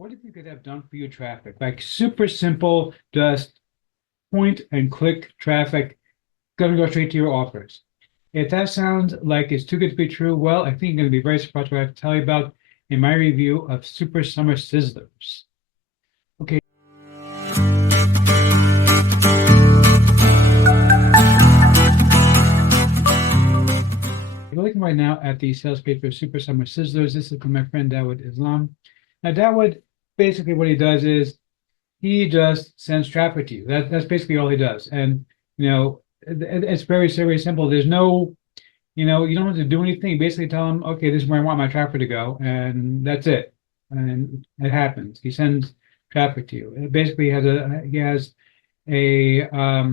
What if you could have done for you traffic? Like super simple, just point and click traffic, gonna go straight to your offers. If that sounds like it's too good to be true, well, I think you're gonna be very surprised what I have to tell you about in my review of Super Summer Sizzlers. Okay. You're looking right now at the sales page for Super Summer Sizzlers. This is from my friend Dawood Islam. Now, Dawood, basically what he does is he just sends traffic to you. That's basically all he does. And it's very simple. There's no, you don't have to do anything. Basically tell him, okay, this is where I want my traffic to go, and that's it. And it happens. He sends traffic to you. It basically has a uh,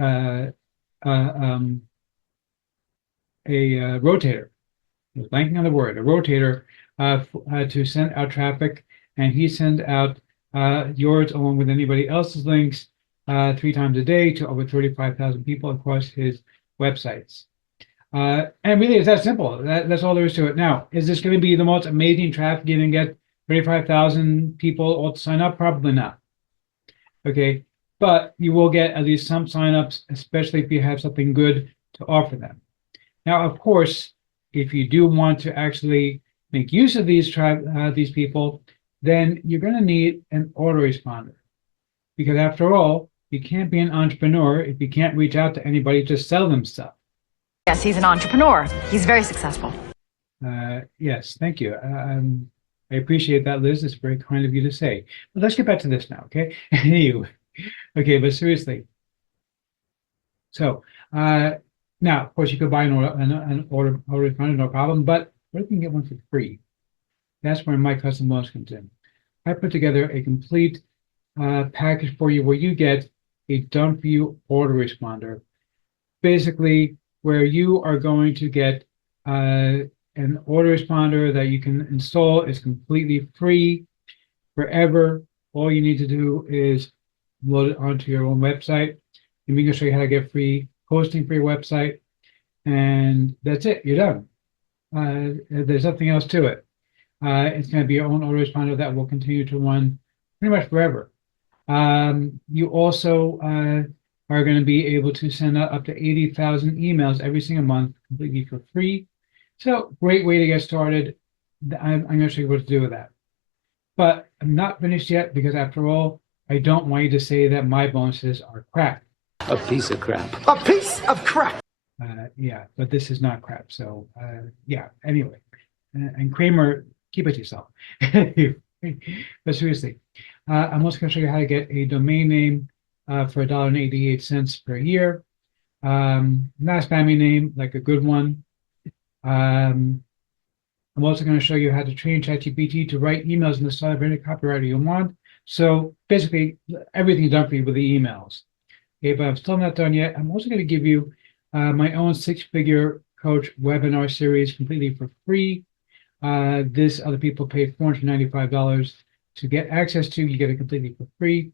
uh, um, rotator. I was blanking on the word. A rotator to send out traffic, and he sends out yours along with anybody else's links 3 times a day to over 35,000 people across his websites. And really, it's that simple. That's all there is to it. Now, is this going to be the most amazing traffic you can get 35,000 people all to sign up? Probably not. Okay, but you will get at least some signups, especially if you have something good to offer them. Now, of course, if you do want to actually make use of these people, then you're going to need an autoresponder. Because after all, you can't be an entrepreneur if you can't reach out to anybody to sell them stuff. Yes, he's an entrepreneur. He's very successful. Yes, thank you. I appreciate that, Liz. It's very kind of you to say. But let's get back to this now, okay? Anyway, okay, but seriously. So, now, of course, you could buy an autoresponder, no problem, but what if you can get one for free? That's where my custom bonus comes in. I put together a complete package for you where you get a done for you autoresponder, basically where you are going to get an autoresponder that you can install. It's completely free forever. All you need to do is load it onto your own website, and we can show you how to get free hosting for your website, and that's it. You're done. There's nothing else to it. It's going to be your own autoresponder that will continue to run pretty much forever. You also are going to be able to send out up to 80,000 emails every single month completely for free. So great way to get started. I'm going to show you what to do with that. But I'm not finished yet because after all, I don't want you to say that my bonuses are crap. A piece of crap. A piece of crap. Yeah, but this is not crap. So yeah, anyway. And Kramer, keep it to yourself. But seriously, I'm also going to show you how to get a domain name for $1.88 per year. Not a spammy name, like a good one. I'm also going to show you how to train ChatGPT to write emails in the style of any copywriter you want. So basically, everything's done for you with the emails. Okay, but I'm still not done yet. I'm also going to give you my own 6-figure coach webinar series completely for free. This other people pay $495 to get access to. You get it completely for free.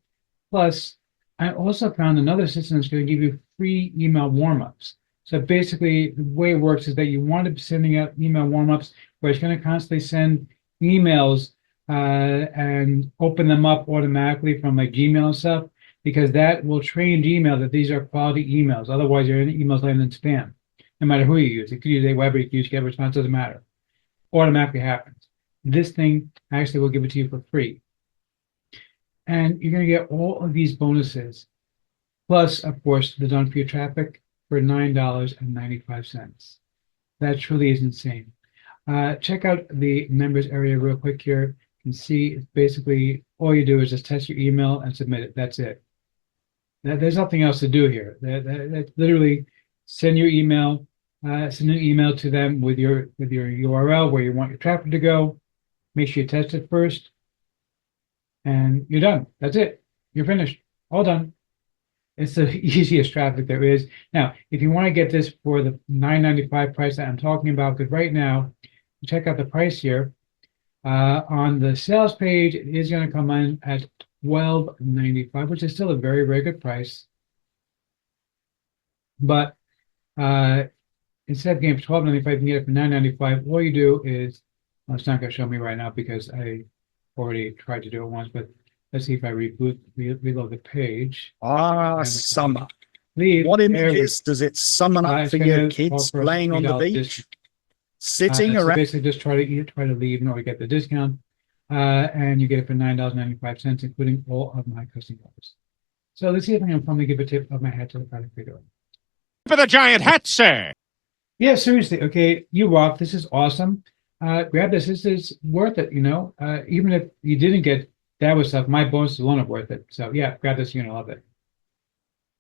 Plus, I also found another system that's going to give you free email warm-ups. So basically, the way it works is that you want to be sending out email warm-ups where it's going to constantly send emails and open them up automatically from like Gmail and stuff, because that will train Gmail that these are quality emails. Otherwise, your emails land in spam, no matter who you use. You could use Aweber, you could use GetResponse, doesn't matter. Automatically happens. This thing actually will give it to you for free. And you're going to get all of these bonuses, plus, of course, the done for you traffic for $9.95. That truly is insane. Check out the members area real quick here. You can see basically all you do is just test your email and submit it. That's it. There's nothing else to do here. That's literally send your email, send an email to them with your URL where you want your traffic to go. Make sure you test it first, and you're done. That's it. You're finished. All done. It's the easiest traffic there is. Now, if you want to get this for the $9.95 price that I'm talking about, because right now, check out the price here. On the sales page, it is going to come in at $12.95, which is still a very good price. But instead of getting $12.95, you can get it for $9.95. All you do is Well, it's not gonna show me right now because I already tried to do it once, but let's see if I reload the page. Ah, And we can summer. Leave. What There we images does it summon up it's for gonna your call kids for us playing on the $3 beach, discount. sitting So around? basically just try to leave in order to get the discount. And you get it for $9.95, including all of my custom colors. So let's see if I can finally give a tip of my hat to the product creator. For the giant hat, sir. Yeah, seriously. Okay, you rock. This is awesome. Grab this. This is worth it, you know. Even if you didn't get that was stuff, my bonus alone are worth it. So yeah, grab this. You're gonna love it.